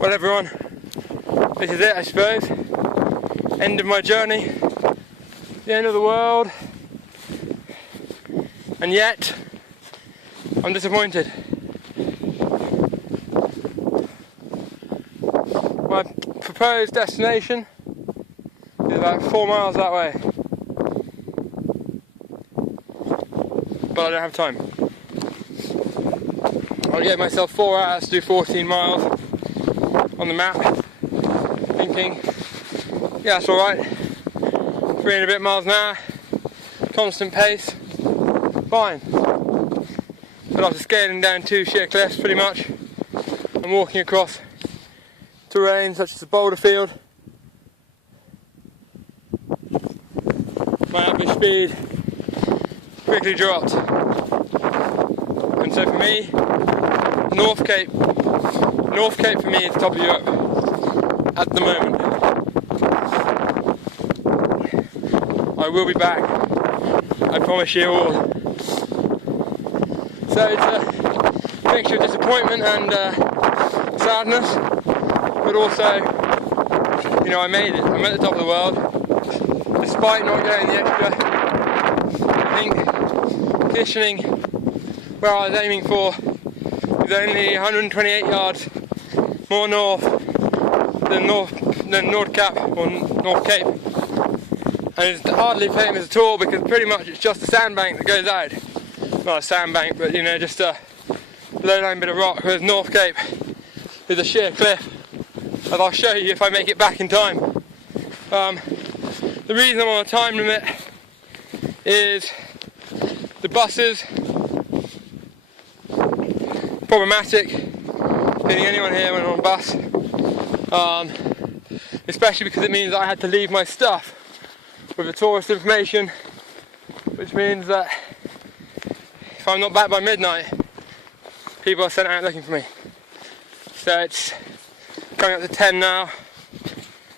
Well everyone, this is it I suppose. End of my journey, the end of the world, and yet I'm disappointed. My proposed destination is about 4 miles that way, but I don't have time. I gave myself 4 hours to do 14 miles on the map, thinking, yeah, that's alright, 3 and a bit miles an hour, constant pace, fine. But after scaling down 2 sheer cliffs pretty much, and walking across terrain such as the boulder field, my average speed quickly dropped. And so for me, North Cape for me is top of Europe at the moment. I will be back, I promise you all. So it's a mixture of disappointment and sadness, but also, you know, I made it. I'm at the top of the world, despite not getting the extra. I think positioning where I was aiming for is only 128 yards more north than Nordkapp or North Cape, and it's hardly famous at all because pretty much it's just a sandbank that goes out. Not a sandbank, but you know, just a low-lying bit of rock, whereas North Cape is a sheer cliff, as I'll show you if I make it back in time. The reason I'm on a time limit is the buses. Problematic getting anyone here when I'm on a bus, especially because it means that I had to leave my stuff with the tourist information, which means that if I'm not back by midnight, people are sent out looking for me. So it's coming up to 10 now,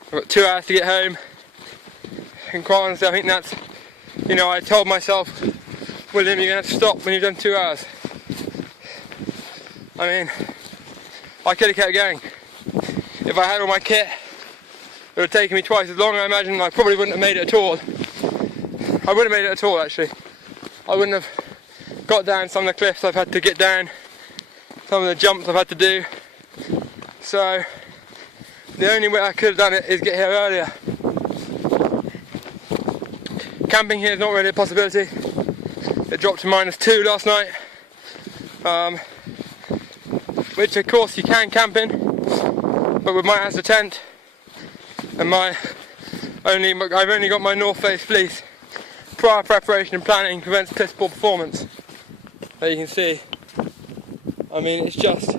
I've got 2 hours to get home, and quite honestly I think that's, you know, I told myself, William, you're going to have to stop when you've done 2 hours. I mean, I could have kept going. If I had all my kit, it would have taken me twice as long. I imagine I probably wouldn't have made it at all. I wouldn't have made it at all actually. I wouldn't have got down some of the cliffs I've had to get down, some of the jumps I've had to do. So the only way I could have done it is get here earlier. Camping here is not really a possibility. It dropped to -2 last night, which of course you can camp in, but with my as a tent and I've only got my North Face fleece. Prior preparation and planning prevents piss poor performance. As you can see, I mean, it's just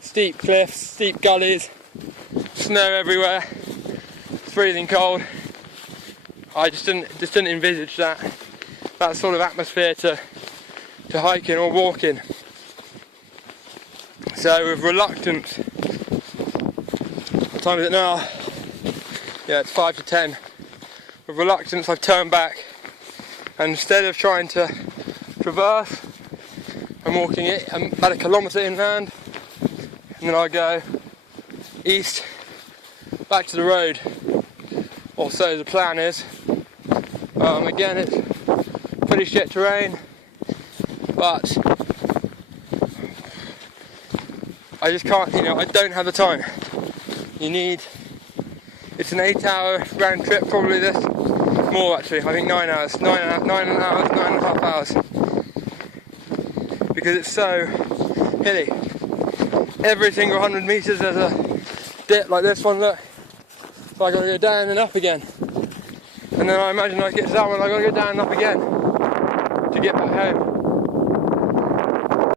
steep cliffs, steep gullies, snow everywhere, freezing cold. I just didn't envisage that sort of atmosphere to hiking or walking. So with reluctance, what time is it now? Yeah, it's 5 to 10. With reluctance I've turned back, and instead of trying to traverse, I'm walking it about 1 kilometre inland, and then I go east back to the road, or so the plan is. Again, it's pretty shit terrain, but I just can't, you know, I don't have the time. It's an 8-hour round trip, probably this, more actually, I think 9 hours, 9.5 hours, because it's so hilly. Every single 100 metres there's a dip like this one, look, so I got to go down and up again, and then I imagine I get to that one, I got to go down and up again to get back home.